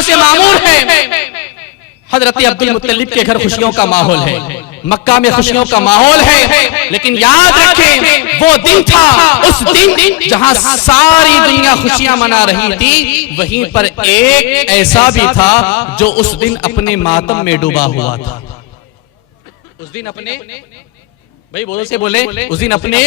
खुशियों से मामूर है। हजरत अब्दुल मुत्तलिब के घर खुशियों का माहौल है, मक्का में खुशियों का माहौल है। लेकिन याद रखें वो दिन था, उस दिन जहां सारी दुनिया खुशियां मना रही थी, वहीं पर एक ऐसा भी था जो उस दिन अपने मातम में डूबा हुआ था। उस दिन अपने भाई बोलो से बोले, उस दिन अपने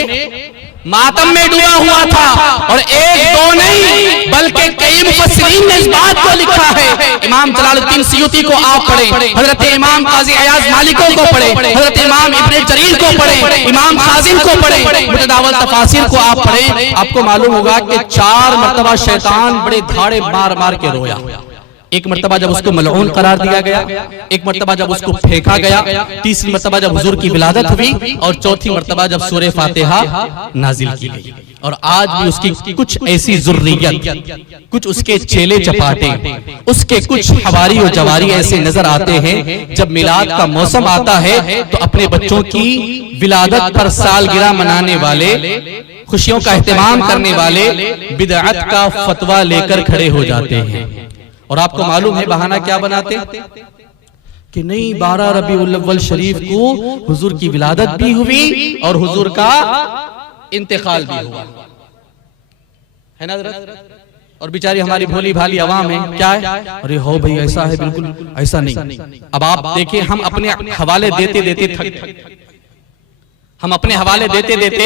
मातम में डूबा हुआ था। और एक दो नहीं बल्कि कई मुफस्सिरीन ने इस बात को लिखा है। इमाम जलालुद्दीन सयूती को आप पढ़े, हजरत इमाम काजी अयाज मालिको को पढ़े, हजरत इमाम इब्न जरीर को पढ़े, इमाम खाजिम को पढ़े, मुतदावल तफासिर को आप पढ़े, आपको मालूम होगा कि 4 मरतबा शैतान बड़े धाड़े मार मार के रोया। एक मर्तबा जब उसको मलऊन करार दिया गया, एक मर्तबा जब उसको फेंका गया, तीसरी मर्तबा जब हुजूर की विलादत हुई, और चौथी मर्तबा जब सूरह फातिहा नाजिल की गई। और आज भी उसकी कुछ ऐसी ज़ुर्रियत, कुछ उसके चेले चपाटे, उसके कुछ हवारी और जवारी ऐसे नजर आते हैं, जब मिलाद का मौसम आता है तो अपने बच्चों की विलादत पर सालगिरह मनाने वाले, खुशियों का एहतमाम करने वाले बिदअत का फतवा लेकर खड़े हो जाते हैं। और आपको मालूम है बहाना क्या बनाते कि नहीं 12 रबीउल अव्वल शरीफ को हुजूर की विलादत भी हुई और हुजूर का इंतकाल भी हुआ है ना। और बेचारी हमारी भोली भाली आवाम है, क्या है, अरे हो भाई ऐसा है, बिल्कुल ऐसा नहीं। अब आप देखिए, हम अपने हवाले देते देते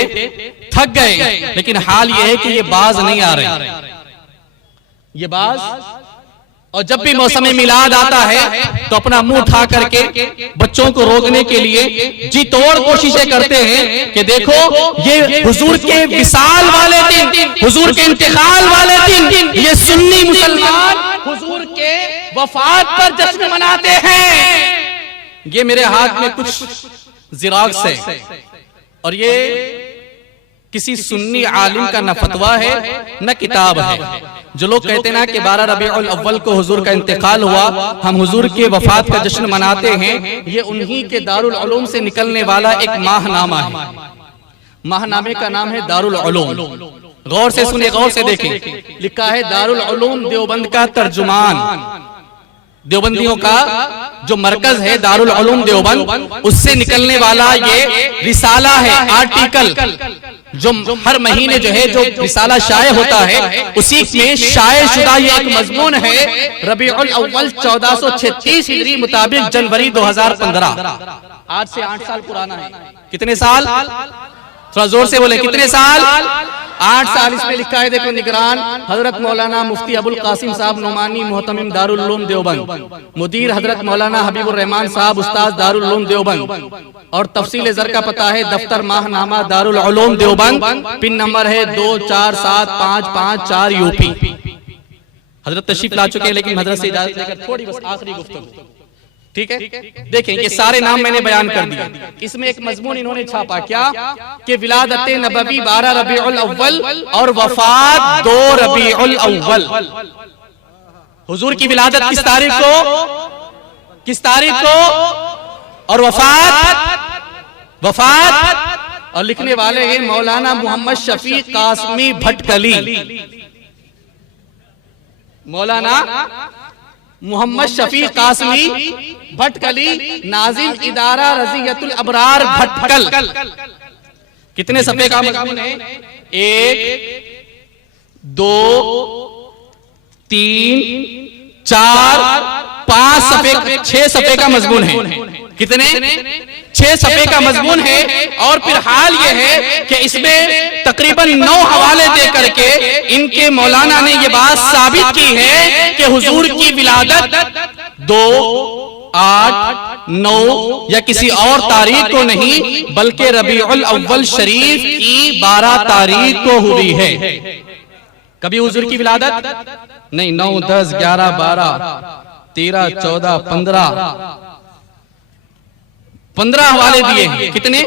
थक गए, लेकिन हाल यह है कि ये बाज नहीं आ रहे, ये बाज। और जब भी मौसम मिलाद आता है तो अपना मुंह उठा करके बच्चों को रोकने के लिए जी तोड़ कोशिशें करते हैं कि देखो ये हुजूर के विसाल वाले दिन, हुजूर के इंतकाल वाले दिन, ये सुन्नी मुसलमान हुजूर के वफात पर जश्न मनाते हैं। ये मेरे हाथ में कुछ ज़िराक्स है, और ये किसी सुन्नी आलिम का न फतवा है न किताब है। जो लोग कहते ना कि 12 रबीउल अव्वल को हुजूर का इंतकाल हुआ, हम हुजूर के वफात का जश्न मनाते हैं, ये उन्हीं के दारुल उलूम से निकलने वाला एक माहनामा है। माहनामे का नाम है दारुल उलूम। गौर से सुनिए, गौर से देखें, लिखा है दारुल उलूम देवबंद का तर्जुमान, देवबंदियों का जो मरकज है दारुल उलूम देवबंद, उससे निकलने वाला ये रिसाला है, आर्टिकल, जो हर महीने जो है जो रिसाला शाये होता है, उसी में शाये शुदा ये एक मजमून है। रबीउल अव्वल 1436 हिजरी मुताबिक जनवरी 2015, आज से 8 साल पुराना है। कितने साल, थोड़ा जोर से बोले, कितने साल, 8 साल। इसमें लिखा है, देखो, निगरान हजरत मौलाना मुफ्ती अबुल कासिम साहब नोमानी मोहतमिम दारुल उलूम देवबंद, मुदीर हजरत मौलाना हबीबुर रहमान साहब उस्ताद दारुल उलूम देवबंद, और तफसील ज़र का पता है दफ्तर माहनामा दारुल उलूम देवबंद, पिन नंबर है 247554 यूपी। हजरत तशरीफ ला चुके हैं, लेकिन हजरत से इजाजत लेकर थोड़ी बस आखिरी गुफ्तगू, ठीक है। देखें, ये सारे नाम मैंने बयान कर दिए। इसमें एक मजमून इन्होंने छापा, क्या कि विलादत नबवी 12 रबीउल अव्वल और वफात 2 रबीउल अव्वल। हुजूर की विलादत किस तारीख को, और वफात और लिखने वाले हैं मौलाना मोहम्मद शफी कासमी भटकली। मौलाना मोहम्मद शफी कासमी भटकली, नाजिम इदारा रज़ियतुल अबरार भटकल। कितने सफ़े का मजमून है, 1 2 3 4 5 सफ़े, 6 सफ़े का मजमून है। कितने, 6 सफ़े का मजमून है। और फिर हाल ये है कि इसमें तकरीबन 9 हवाले दे करके इनके मौलाना ने ये बात साबित की है कि हुजूर की विलादत 2, 8, 9 या किसी और तारीख को नहीं, बल्कि रबीउल अव्वल शरीफ की 12 तारीख को हुई है। कभी हुजूर की विलादत नहीं, 9, 10, 11, 12, 13, 14, 15 हवाले दिए हैं। कितने,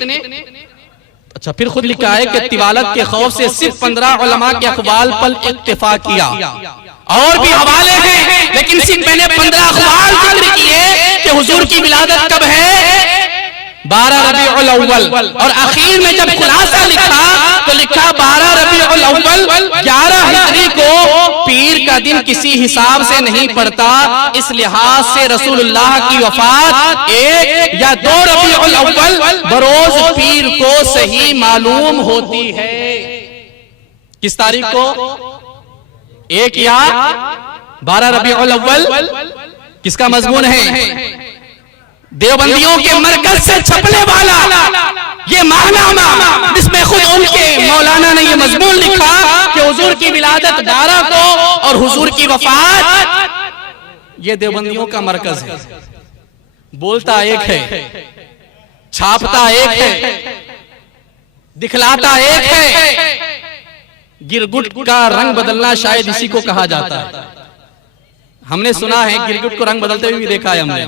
अच्छा, फिर खुद लिखा है कि तिवालत के खौफ से सिर्फ 15 उलमा के अखबाल पर इत्तिफा किया। और भी हवाले हैं, लेकिन सिर्फ मैंने 15 अखबाल जिक्र किए कि हुजूर की विलादत कब है, 12 रबीउल अव्वल, और आखिर में जब खुलासा लिखा तो लिखा 12 रबीउल अव्वल 11 हिजरी को पीर का दिन किसी हिसाब से नहीं पड़ता, इस लिहाज से रसूलुल्लाह की वफात 1 या 2 रबीउल अव्वल बरोज पीर को सही मालूम होती है। किस तारीख को? 1 या 12 रबीउल अव्वल। किसका मजमून है? देवबंदियों के मरकज से छपने वाला ये माहनामा, जिसमें खुद उनके मौलाना ने ये मजमून लिखा कि हुजूर की विलादत 12 को और हुजूर की वफात, ये देवबंदियों का मरकज है। बोलता एक है, छापता एक है, दिखलाता एक है। गिरगुट का रंग बदलना शायद इसी को कहा जाता है। हमने सुना है, गिरगुट को रंग बदलते हुए भी देखा है हमने,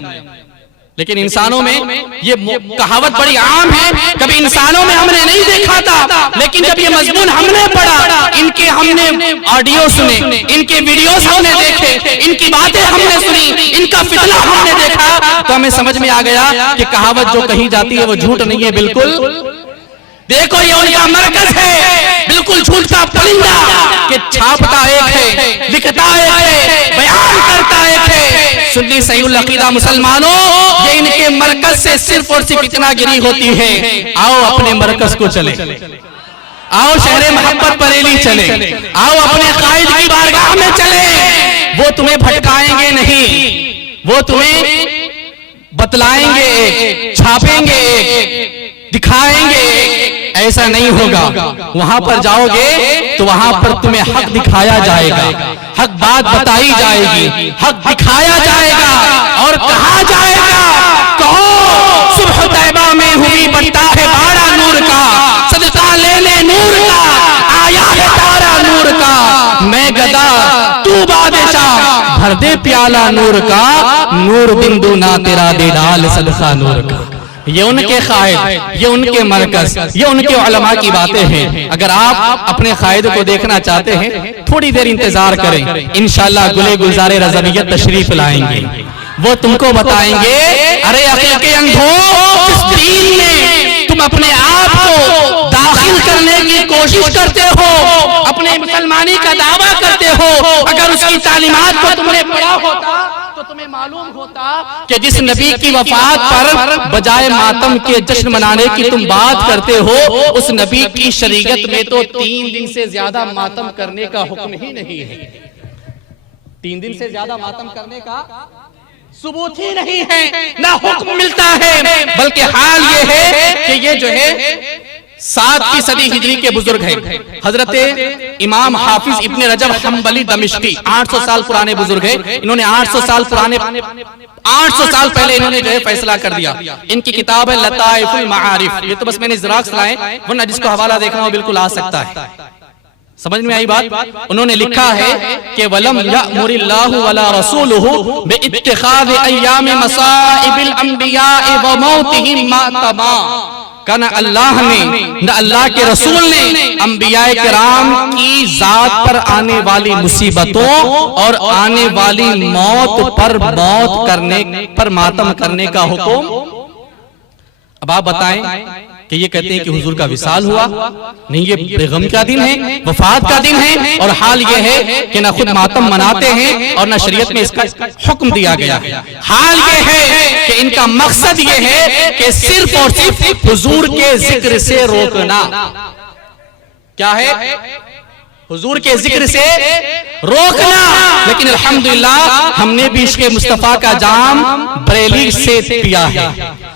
लेकिन इंसानों में ये कहावत बड़ी आम है। कभी इंसानों में हमने नहीं देखा था, लेकिन जब ये मजमून हमने पढ़ा, इनके हमने ऑडियो सुने, इनके वीडियोस हमने देखे, इनकी बातें हमने सुनी, इनका फितना हमने देखा, तो हमें समझ में आ गया कि कहावत जो कही जाती है वो झूठ नहीं है। बिल्कुल देखो, ये उनका मरकज है, बिल्कुल झूठ का परिंदा कि छापता एक है, लिखता एक है, बयान करता एक है। सुन्नी सहीउल अकीदा मुसलमानों, ये इनके मरकज से सिर्फ और सिर्फ इतना गिरी होती है। आओ अपने मरकज को चले, आओ शहरे मोहब्बत बरेली चले, आओ अपने कायद की बारगाह में चले। वो तुम्हें भटकाएंगे नहीं, वो तुम्हें बतलाएंगे, छापेंगे, दिखाएंगे। ऐसा नहीं होगा। वहां पर जाओगे तो वहां पर तुम्हें हक दिखाया जाएगा, हक बात बताई जाएगी, हक दिखाया जाएगा और कहा जाएगा, कहो सुबह तैबा में हुई बनता है बाड़ा नूर का, सदका ले ले नूर का, आया है तारा नूर का, मैं गदा तू बादशाह, भर दे प्याला नूर का, नूर बिंदु ना तेरा दे डाल सदका नूर का। ये उनके कायद, ये उनके मरकज, ये उनके उलमा की बातें हैं। अगर आप अपने कायद को देखना चाहते हैं, थोड़ी देर इंतजार करें, इंशाअल्लाह गुले गुलजारे रज़वियत तशरीफ लाएंगे। वो तुमको बताएंगे, अरे अक़ल के अंधों, इस दीन में तुम अपने आप को दाखिल करने की कोशिश करते हो, अपने मुसलमानी का दावा करते हो। अगर उसकी तालीमात को तुमने पढ़ा होता तो तुम्हें मालूम होता कि जिस नबी की वफात पर बजाय मातम के जश्न मनाने की तुम बात करते हो, उस नबी की शरीयत में तो 3 दिन से ज्यादा मातम करने का हुक्म ही नहीं है। 3 दिन से ज्यादा मातम करने का सबूत ही नहीं है, ना हुक्म मिलता है। बल्कि हाल ये है कि ये जो है 7वीं सदी हिजरी के बुजुर्ग हैं, हजरत इमाम हाफिज इब्ने रजब हम्बली दमिश्की, 800 साल पुराने बुजुर्ग हैं। इन्होंने 800 साल पहले इन्होंने जो है फैसला कर दिया। इनकी किताब है लताइफुल माआरिफ। ये तो बस मैंने ज़ेरॉक्स लाए, वरना जिसको हवाला देखना हो बिल्कुल आ सकता है। समझ में आई बात? उन्होंने लिखा है कि वलम यअमुरिल्लाहु वला रसूलुहु बिइत्तिखाज़ अय्याम मसाइबिल अंबिया व मौतिहिम मातमा। का न अल्लाह ने, न अल्लाह के रसूल ने अंबियाए किराम की जात पर आने वाली मुसीबतों और आने वाली मौत पर मौत करने पर मातम करने का हुक्म। अब आप बताएं कि ये कहते हैं कि हुजूर का विसाल हुआ, नहीं ये बेगम का दिन है, वफात का दिन है, और हाल ये है कि ना खुद मातम मनाते हैं और ना शरीयत में इसका हुक्म दिया गया है। हाल ये है कि इनका मकसद ये है कि सिर्फ और सिर्फ हुजूर के जिक्र से रोकना। क्या है? हुजूर के जिक्र से रोकना। लेकिन अल्हम्दुलिल्लाह हमने भी इश्क़ मुस्तफा का जाम बरेली से पिया है।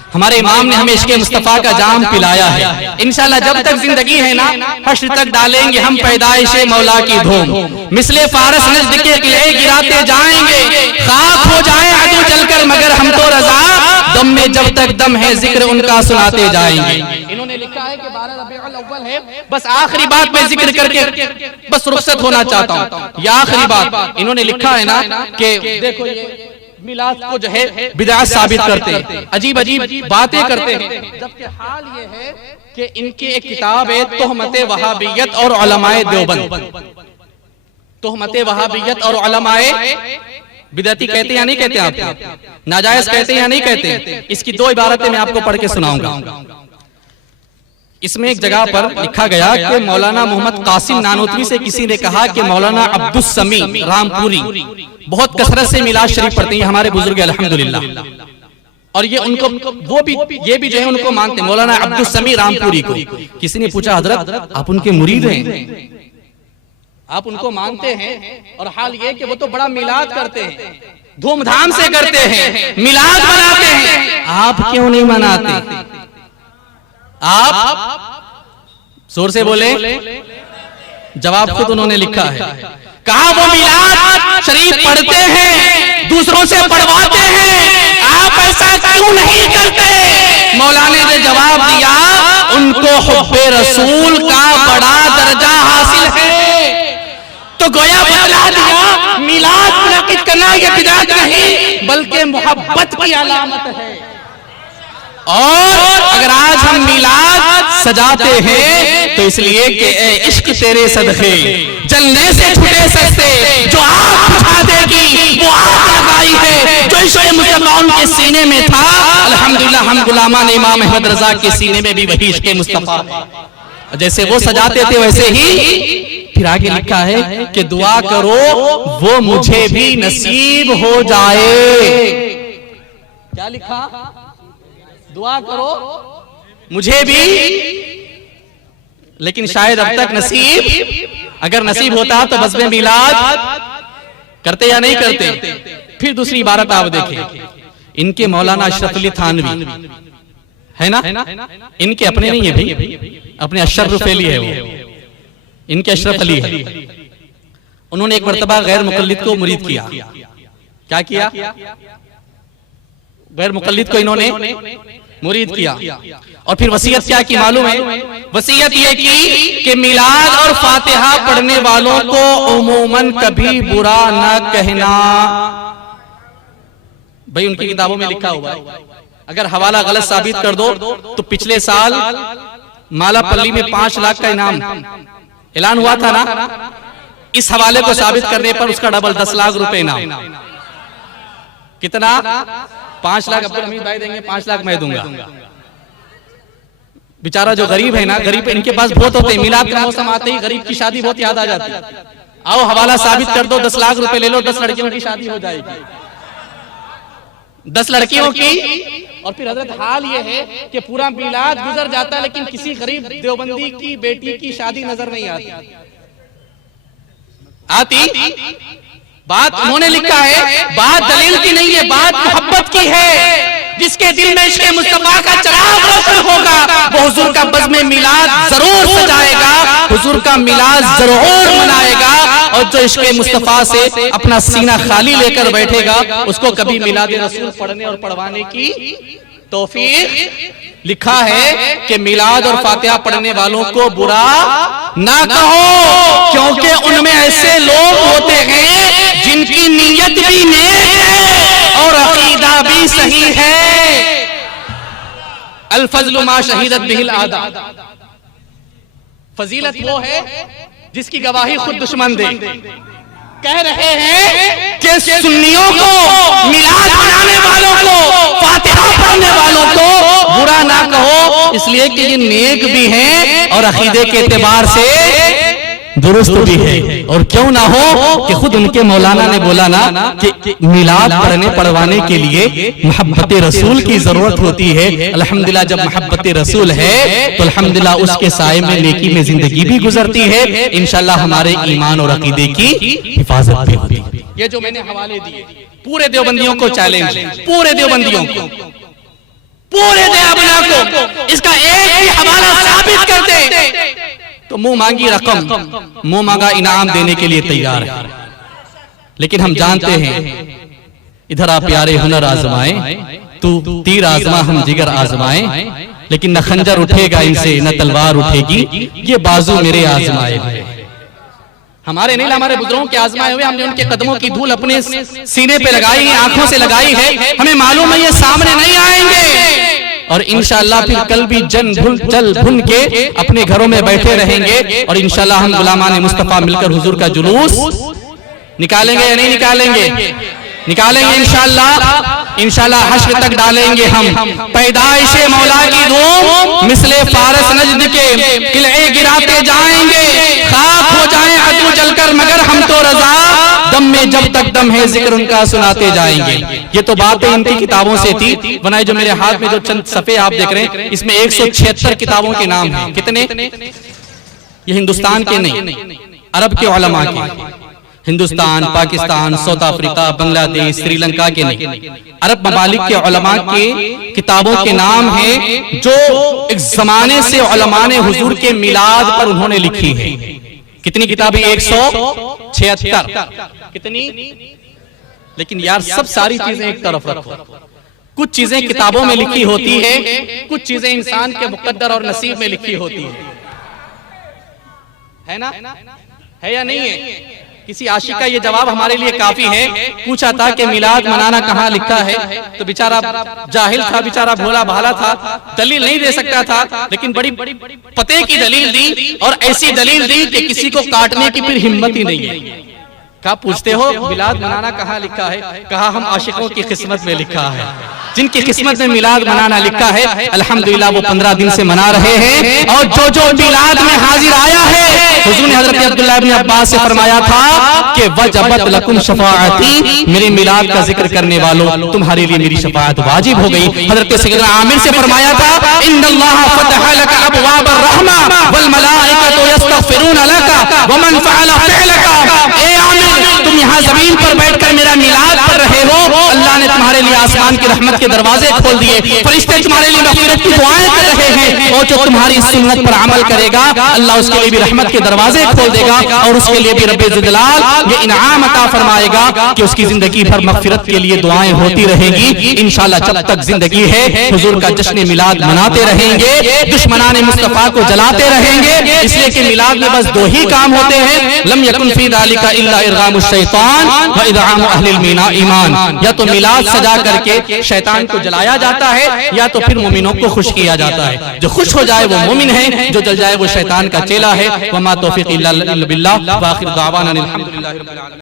हमारे इमाम ने हमें इश्क़ मुस्तफा का जाम पिलाया है। इंशाअल्लाह जब तक जिंदगी है ना, हश्र तक डालेंगे हम पैदाइशे मौला की धूम। मिसले फारस नज़्द के किले गिराते जाएंगे, खाक हो जाए आदू जलकर मगर हम तो रजा, दम में जब तक दम है जिक्र उनका सुनाते जाएंगे। इन्होंने लिखा है कि 12 रबीउल अव्वल है। बस आखिरी बात मैं जिक्र करके बस रुखसत होना चाहता हूँ। ये आखिरी बात इन्होंने लिखा है ना कि देखो ये मिलाद को जो है बिदअत साबित करते हैं, अजीब अजीब बातें करते हैं, जबकि हाल ये है कि इनकी एक किताब है तोहमत वहाबियत और उलमाए देवबंद। तोहमत वहाबियत और उलमाए बिदअती कहते हैं या नहीं कहते आपको? नाजायज कहते हैं या नहीं कहते? इसकी दो इबारतें मैं आपको पढ़ के सुनाऊंगा। इसमें एक जगह पर लिखा गया कि मौलाना मोहम्मद कासिम नानोतवी से किसी ने कहा कि मौलाना अब्दुल समी रामपुरी बहुत कसरत से मिलाद शरीफ पढ़ते हैं, हमारे बुजुर्ग अल्हम्दुलिल्लाह, और ये उनको वो भी ये भी जो है उनको मानते हैं, मौलाना अब्दुल समी रामपुरी को। किसी ने पूछा हजरत आप उनके मुरीद हैं, आप उनको मानते हैं, और हाल ये कि वो तो बड़ा मिलाद करते हैं, धूमधाम से करते हैं, मिलाद मनाते हैं, आप क्यों नहीं मनाते? आप जोर से बोले। जवाब खुद उन्होंने लिखा है, कहा वो मिलाद शरीफ पढ़ते हैं, दूसरों से पढ़वाते हैं, आप ऐसा क्यों नहीं करते? मौलाना ने जवाब दिया, उनको हुब्बे रसूल का बड़ा दर्जा हासिल है। तो गोया बतला दिया मिलाद मुनक्किद करना ये बिदअत नहीं बल्कि मोहब्बत की अलामत है। और अगर आज हम मिलाद सजाते हैं तो इसलिए कि ए इश्क तेरे सदके जलने से छुटे सस्ते, जो आग बुझा देगी वो आग लगाई है, जो इश्क मुस्तफा उनके सीने में था, अल्हम्दुलिल्लाह हम गुलामान इमाम अहमद रजा के सीने में भी वही इश्क मुस्तफा है। जैसे वो सजाते थे वैसे ही फिर आगे लिखा है कि दुआ करो वो मुझे भी नसीब हो जाए। क्या लिखा? दुआ करो मुझे भी, लेकिन शायद अब तक नसीब, अगर नसीब होता तो बज़्म मिलाद करते या नहीं करते? फिर दूसरी इबारत आप देखें, इनके मौलाना अशरफ अली थानवी है ना, इनके अपने नहीं है भाई, अपने अशरफ अली है वो, इनके अशरफ अली है। उन्होंने एक मर्तबा गैर मुक़ल्लिद को मुरीद किया। क्या किया? गैर मुक़ल्लिद को इन्होंने मुरीद किया, और फिर वसीयत क्या की मालूम है? वसीयत ये की कि मिलाद और फातिहा पढ़ने वालों को उमूमन कभी बुरा न कहना। भाई उनकी किताबों में लिखा हुआ है, अगर हवाला गलत साबित कर दो तो पिछले साल मालापल्ली में 5 लाख का इनाम ऐलान हुआ था ना, इस हवाले को साबित करने पर उसका डबल 10 लाख रुपए इनाम। कितना? 5 लाख अब्दुल हमीद भाई देंगे, 5 लाख मैं दूंगा। बेचारा जो गरीब है ना, गरीब इनके पास बहुत होते हैं, मिलाद का मौसम आते ही गरीब की शादी बहुत याद आ जाती है। आओ हवाला साबित कर दो, 10 लाख रुपए ले लो, 10 लड़कियों की शादी हो जाएगी, 10 लड़कियों की। और फिर हजरत हाल ये है कि पूरा मिलाद गुजर जाता है लेकिन किसी गरीब देवबंदी की बेटी की शादी नजर नहीं आती। बात उन्होंने लिखा है, बात दलील की नहीं है, बात मोहब्बत की है। जिसके दिल में इश्क़ मुस्तफा का चिराग रोशन होगा वो हुजूर का बज़्म मिलाद जरूर सजाएगा, हुजूर का मिलाद जरूर मनाएगा, और जो इश्क़ मुस्तफा से अपना सीना खाली लेकर बैठेगा उसको कभी मिलाद रसूल पढ़ने और पढ़वाने की तौफीक। लिखा है कि मिलाद और फातिहा पढ़ने वालों को बुरा ना कहो, क्योंकि उनमें ऐसे लोग होते हैं जिनकी नीयत भी नेक है और अकीदा भी सही है। अल फज़्लु मा शहीदत बिहिल आदा, फजीलत वो है जिसकी गवाही खुद दुश्मन दे। कह रहे हैं कि सुन्नियों को, मिलाद मनाने वालों को, फातिहा पढ़ने वालों को बुरा ना कहो, इसलिए कि ये नेक भी हैं और अकीदे के एतबार से दुरुस्त भी है। और क्यों ना हो कि खुद उनके मौलाना ने बोला ना कि मिलाद पढ़ने पढ़वाने के लिए मोहब्बत रसूल की जरूरत होती है। अल्हम्दुलिल्लाह जब मोहब्बत रसूल है तो अल्हम्दुलिल्लाह उसके साए में नेकी में जिंदगी भी गुजरती है, इंशाअल्लाह हमारे ईमान और अकीदे की हिफाजत भी होती है। ये जो मैंने हवाले दिए पूरे देवबंदियों को चैलेंज, पूरे देवबंदियों को, पूरे देवबंदियों को इसका एक भी हवाला साबित कर दे तो मुंह मांगी रकम, मुंह मांगा इनाम देने के लिए तैयार है। लेकिन हम जानते हैं इधर आप प्यारे हुनर आजमाए, तू तीर आजमा हम जिगर आजमाए, लेकिन न खंजर उठेगा इनसे न तलवार उठेगी, ये बाजू मेरे आजमाए हुए। हमारे नहीं, हमारे बुजुर्गों के आजमाए हुए, हमने उनके कदमों की धूल अपने सीने पे लगाई है, आंखों से लगाई है। हमें मालूम है ये सामने नहीं आएंगे और इंशाअल्लाह फिर कल भी चल भुन के अपने घरों में बैठे रहेंगे और इंशाअल्लाह हम गुलामान मुस्तफा मिलकर हुजूर का जुलूस निकालेंगे या नहीं निकालेंगे? निकालेंगे इंशाअल्लाह हश्र तक डालेंगे हम। पैदाइशे मौला की धूम मिसले फारस नजद के किले गिराते जाएंगे, खाक हो जाएं अदू जलकर मगर हम तो रजा, दम में जब तक दम है जिक्र उनका सुनाते जाएंगे। ये तो बातें इनकी किताबों से थी। बनाए जो मेरे हाथ में जो चंद सफ़े आप देख रहे हैं, इसमें 176 किताबों के नाम हैं। कितने? ये हिंदुस्तान के नहीं, अरब के उलमा के। हिंदुस्तान, पाकिस्तान, साउथ अफ्रीका, बांग्लादेश, श्रीलंका के नहीं, अरब ममालिक के उलमा के किताबों के नाम हैं जो एक जमाने से उलमा ने हुजूर के मिलाद पर उन्होंने लिखी है। कितनी किताबें? 176। कितनी? लेकिन यार सब सारी चीजें एक तरफ रखो, कुछ चीजें किताबों में लिखी होती है, कुछ चीजें इंसान के मुकद्दर और नसीब में लिखी होती है ना? है या नहीं है? किसी आशिक का ये जवाब हमारे लिए काफी है। पूछा था कि मिलाद मनाना कहाँ लिखा है, तो बेचारा जाहिल था, बेचारा भोला भाला था, दलील नहीं दे सकता था, लेकिन बड़ी पते की दलील दी, और ऐसी दलील दी कि किसी को काटने की फिर हिम्मत ही नहीं है। क्या पूछते हो मिलाद मनाना कहाँ लिखा है? कहा हम आशिकों की किस्मत में लिखा है। जिनकी किस्मत में मिलाद मनाना लिखा है अल्हम्दुलिल्लाह वो 15 दिन से मना रहे हैं। और जो जो मिलाद में हाजिर आया है, हुजूर ने हजरत अब्दुल्लाह इब्न अब्बास से फरमाया था कि वजबत लकुम शफाअती, मेरे मिलाद का जिक्र करने वालों तुम्हारे लिए मेरी शफाअत वाजिब हो गई। हजरत सैयदना आमिर से फरमाया था इन्नल्लाह फतह लका अबवाब अर्रहमा वल मलाइकतु यस्तगफिरून लका व मन फअला फ़अलका। ए आमिर, तुम यहाँ जमीन पर बैठकर मेरा मिलाद कर रहे हो, अल्लाह ने तुम्हारे लिए आसमान की रहमत के दरवाजे खोल दिए, फरिश्ते तुम्हारे लिए मग़फ़िरत की दुआएं कर रहे हैं, और जो तुम्हारी सुन्नत पर अमल करेगा अल्लाह उसके लिए भी रहमत के दरवाजे खोल देगा, और उसके लिए भी रब्बे ज़ुल्जलाल ये इनाम अता फरमाएगा कि उसकी जिंदगी भर मग़फ़िरत के लिए दुआएं होती रहेंगी। इंशाअल्लाह जब तक जिंदगी है हुजूर का जश्न मिलाद मनाते रहेंगे, दुश्मनाने मुस्तफ़ा को जलाते रहेंगे, इसलिए कि मिलाद में बस 2 ही काम होते हैं, लम यकुन फी ज़ालिका इल्ला इरगामुश शैतान व इदआमु अहलिल ईमान। या तो मिलाद सजा करके शैतान को जलाया जाता है, या तो फिर मोमिनों को खुश किया जाता है। जो खुश हो जाए वो मोमिन है, जो जल जाए वो शैतान का चेला है। वमा तौफीक़ इल्ला बिल्लाह। व आखिर दावाना अनिल हम्दुलिल्लाहि रब्बिल आलमीन।